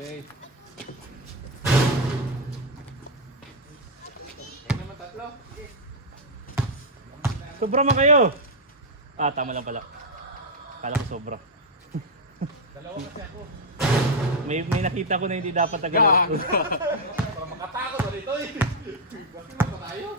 Okay. Naman tatlo. Sobra man kayo. Ah, tama lang pala. Kala ko sobra. Dalawa kasi ako. May nakita ko na hindi dapat agad. Para makatakot ulit ito eh. Bakit mo ba tayo?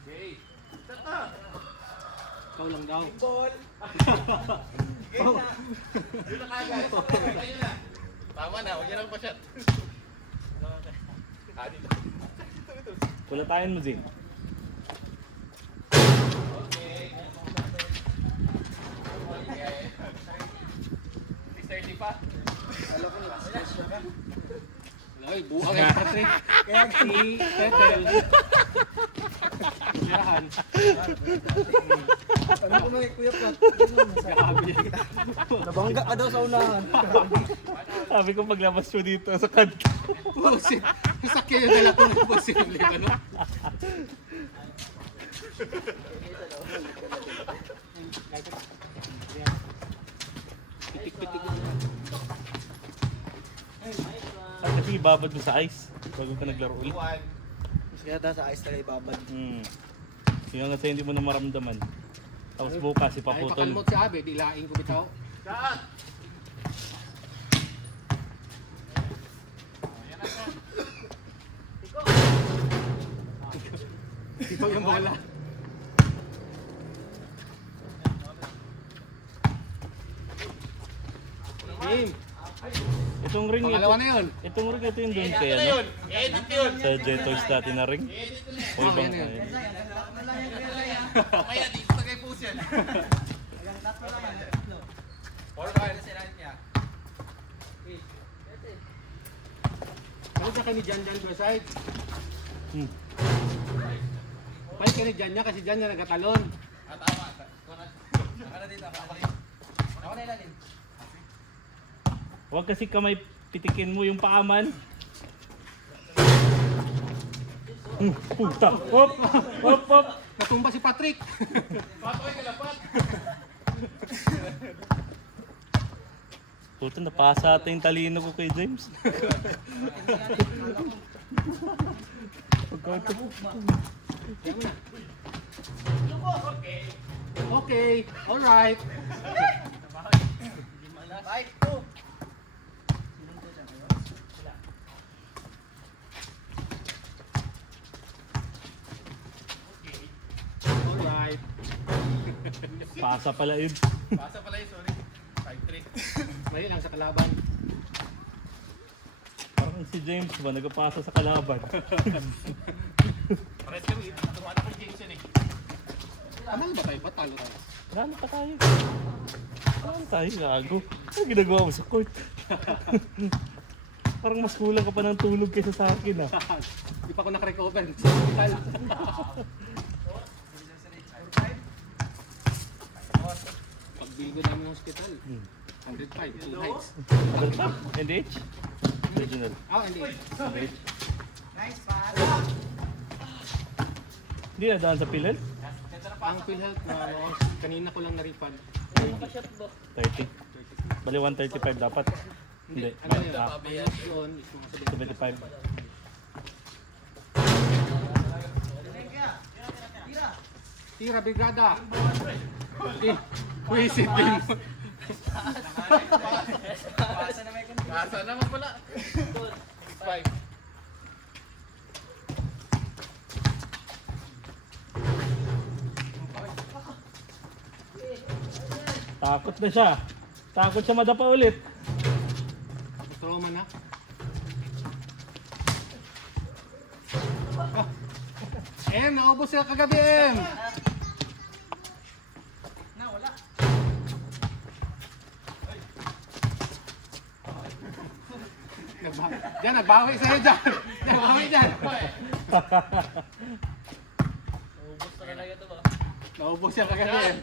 Okay. Tata. Ikaw lang daw. Ball. Yun na kagad. Ayun na. Tama na, huwag yan ang pa-shot. Dito. Kulatayan mo, Zin. Okay. Okay. 6:30 pa. Alam ko na-stress na ka. Ay, buang Nga. eh, Patrick. Kaya si Petel. Sirahan. Ano ko may kuya Pat? Kakabi. Nabangga ka daw sa unahan. Sabi ko paglabas mo dito sa kanto. Bullshit. Sakyan yung dala ko ng posible. Ano? Pitik-pitik. Ay, kasi ibabad mo sa ice. Bago ka naglaro ulit. Mas kaya sa ice talaga ibabad. Yung nga sa'yo hindi mo na maramdaman. Tapos bukas Ay, ipaputol. pakalmot si Abe. Dilaing ko bitaw. Shot. Ikaw yung bola. Game. Itong ring Pangalawa na yun. Itong ring ito yung doon kaya Ano no? yun? Edit yun. Sa J-Toys dati na ring. O ibang yan, yan. Kaya dito na kay Puss yan. Alright. Ano sa kani Jan Jan Beside? Hmm. Balik ka ni Jan niya kasi Jan niya nagkatalon. Tama. Ako dito. Ako na ilalim. Huwag kasi kamay pitikin mo yung paaman. Puta! Hop! Hop! Hop! Natumba si Patrick. Patoy ka lapat. Puta, napasa ata yung talino ko kay James. Okay, alright. Right, go. Alright. Pasa pala yun. Pasa pala yun, sorry. 5-3. Mali lang sa kalaban. Parang si James ba, nagpasa sa kalaban. Pares kami, turuan ako yung James yun eh. Tama ba tayo? Ba't talo tayo? Gano'n pa tayo? Gano'n tayo? Gago. Ano ginagawa mo sa court? Parang mas kulang ka pa ng tulog kaysa sa akin ah. Di pa ako nakarecover. Sa hospital. Pag-bilgo namin ng hospital. 105, 2 nights. NDH? Regional. Ah, hindi. NDH. Hindi na daan sa PhilHealth? Ang PhilHealth na kanina ko lang na-refund. 30. Bali 135 dapat. Hindi. Ano yun? Minus yun. is mga 75. Tira, brigada. Wisit din mo. Pasa naman pala. 5. Takot na siya. Takot siya madapa ulit. Trauma na. Naubos sila kagabi, Em. Diyan, nagbawi sa'yo dyan. Nagbawi dyan. Naubos siya kagabi, Em.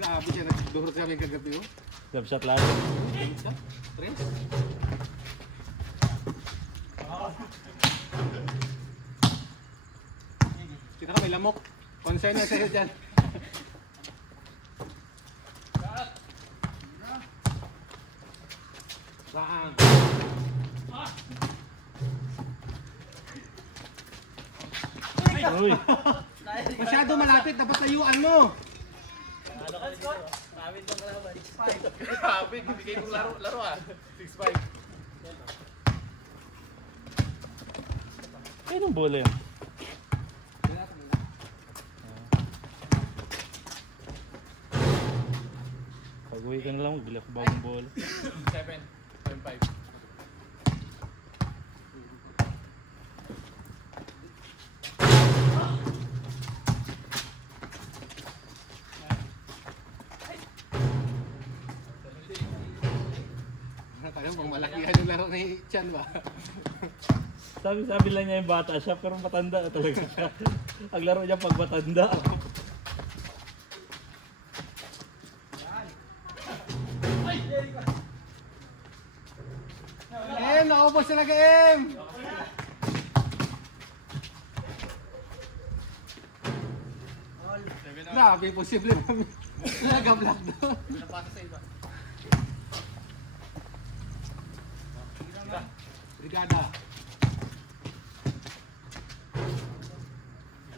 Grabe siya, nagdurot kami kagabi, oh. Jump shot lang. Tres. Kita ka may lamok. Concern na sa'yo dyan. Saan? Uy, Masyado malapit, dapat layuan mo. Grabe, bibigay kong laro ah. 6-5. ayun ang bola yan. Pag-uwi ka na lang, magbili ako bagong bola. 7.5. Parang pang malakihan yung laro ni Chan ba? Sabi lang niya yung bata siya, pero matanda na talaga siya. Ang laro niya pag matanda. Naubos talaga M! Grabe, posible namin. Nag-block doon. Brigada.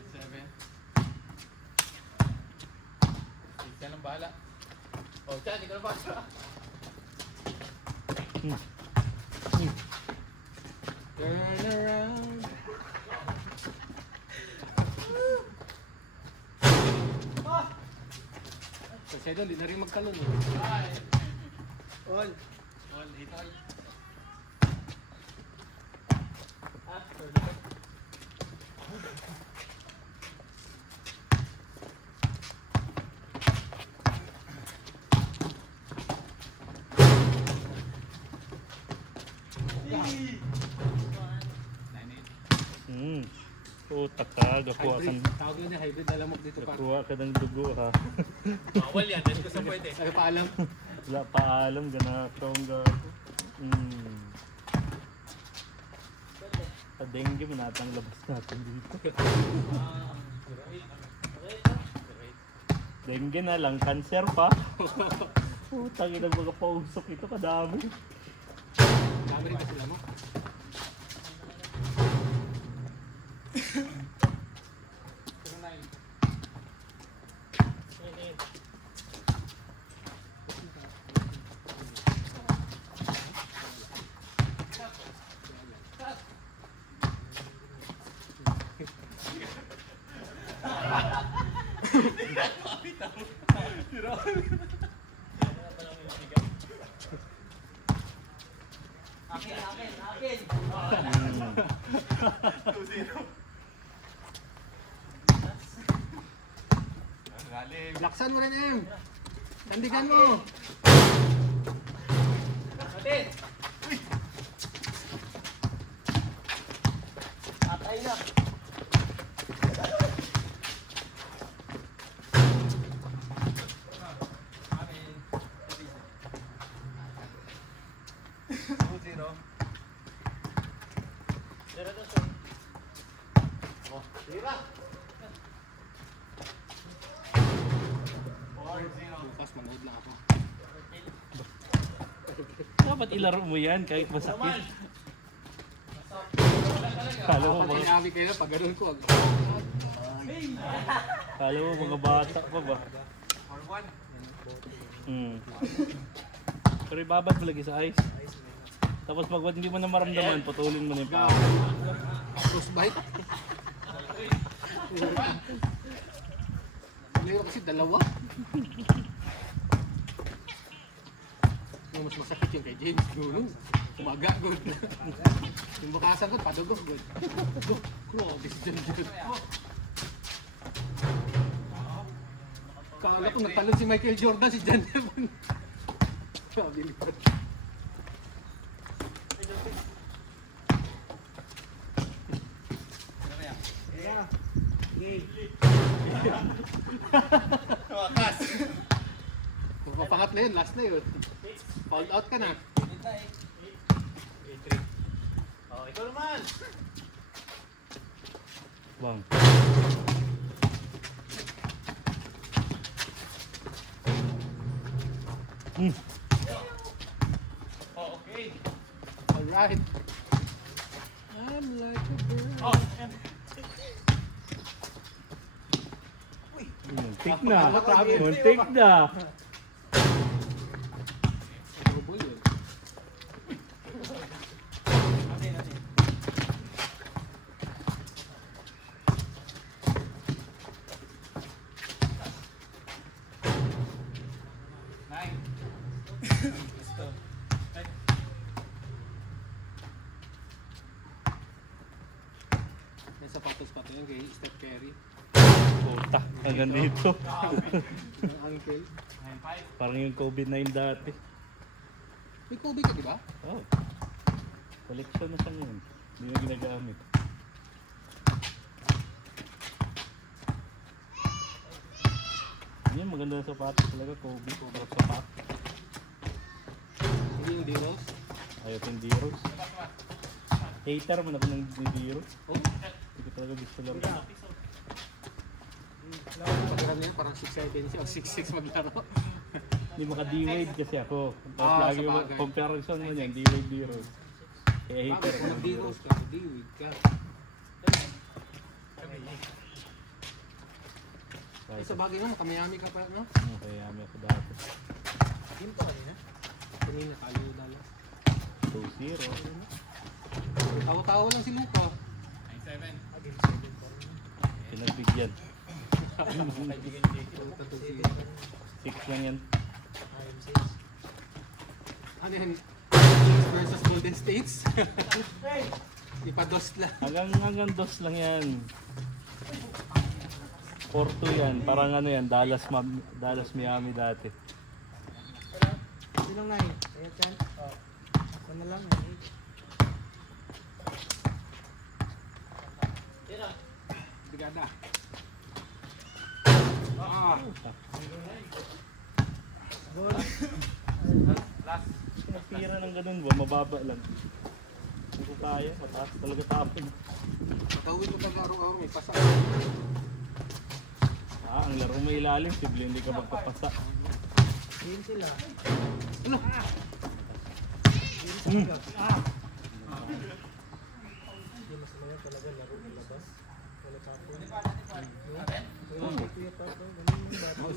7. Isa lang bahala. Oh, Chan, ikaw na basa. Turn around. Kasi doon, di na rin magtalon eh. All. Utak ka, gakuha ka, Hybrid. Tawag yun yung hybrid na lamok dito pa. gakuha ka ng dugo ha. Bawal yan, dahil ko sa pwede. Ano pa alam? Wala pa alam, ganatong gago. Sa dengue, manatang labas natin dito. Dengue na lang, cancer pa. Putang ina, mga pausok ito, kadami. Dami rin kasi lamok. Akin. Galing. Laksan mo rin M. Sandigan mo. Atay na. Bukas manood lang ako. Dapat ilaro mo yan kahit masakit. Kala mo Pag mga, inabi kayo, pag ganun ko. kala mo mga bata pa ba? Pero ibabad mo lagi sa ice. Tapos pag hindi mo na maramdaman, putulin mo na yung paa. Frostbite. Meron kasi dalawa. Yung mas masakit yung kay James. Gulong. Umaga, good. Yung bukasan ko, padugok, good. Grabe si John John. Kala ko nagtalon si Michael Jordan, si John Devon. Grabe lipat. Yeah. Okay. Wakas. Kung papangat na yun, last na yun. Fouled out ka na. Oh, ikaw naman. Bang. Oh, okay. Alright. I'm like a bird. Muntik na. Muntik na. Double yun. May sapatos pa to yung kay Steph Curry. Puta, hanggang dito. Yung ankle. Parang yung COVID-19 dati. May Kobe ka, di ba? Oh. Collection na siya ngayon. Hindi na ginagamit. Yan, maganda na sapatos talaga. Kobe. Sarap sapatos. Hindi yung Dinos. Ayaw ko yung Diros. Hater man ako ng Diros. Oh, Hindi ko talaga gusto lang. pakiram niya parang 6'7" o 6'6" maglaro. Hindi maka D-Wade kasi ako. Tapos Ah, lagi mo, sabagay. comparison mo niyan, D-Wade Diros. Kaya hater Bakit ako kung ng nag-Dinos Diros. ka, D-Wade ka. Ay, sa bagay naman, kamayami ka pa, no? Kaya may ako dati. Game pa kanina. Kanina tayo dala. 2-0. Tawa-tawa lang si Luka. Pinagbigyan. Luka to si... 6 lang yan. Ano yan? Versus Golden States? Ipados lang. Hanggang dos lang yan. 4-2 yan. Parang ano yan, Dallas Miami dati. Sinong 9? Ayan, Chan. Oh. Ito na lang. Brigada. Ah! Goal. Tira ng ganun ba? Mababa lang. Hindi ko kaya. Mataas talaga tapon. Matawid mo pag araw-araw may pasa. Ang laro may ilalim. Sible hindi ka magpapasa. Game sila. Ano? Game sila. Hindi mas mga talaga laro ng labas. Wala tapon. Wala kuya pa to. Ganun yung bata.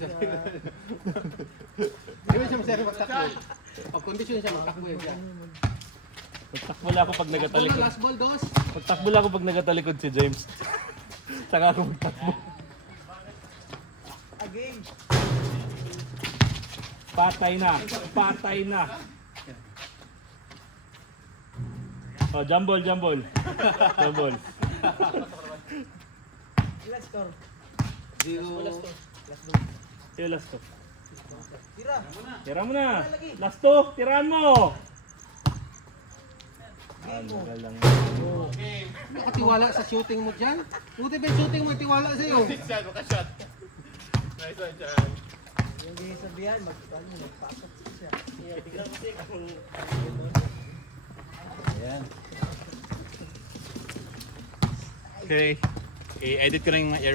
Hindi mo siya masyari magtakbo. Pag kondisyon siya magtakbo yan siya. Magtakbo lang ako pag nagatalikod. Last ball, dos. Magtakbo lang ako pag nagatalikod si James. Saka ako magtakbo. Ah, game. Patay na. Patay na. Oh, jambol, jambol. Jambol. Ilan score? 0. Last goal. Yung last to. Tira. Tira mo na. Last to. Tirahan mo. Ano ka lang. Nakatiwala sa shooting mo dyan. Buti ba yung shooting mo tiwala sa'yo? Shot, maka-shot. Nice one, Chan. Yung di sabihan, magpasok siya. Biglang kasi kung Ayan. Okay. Okay, edit ko na yung air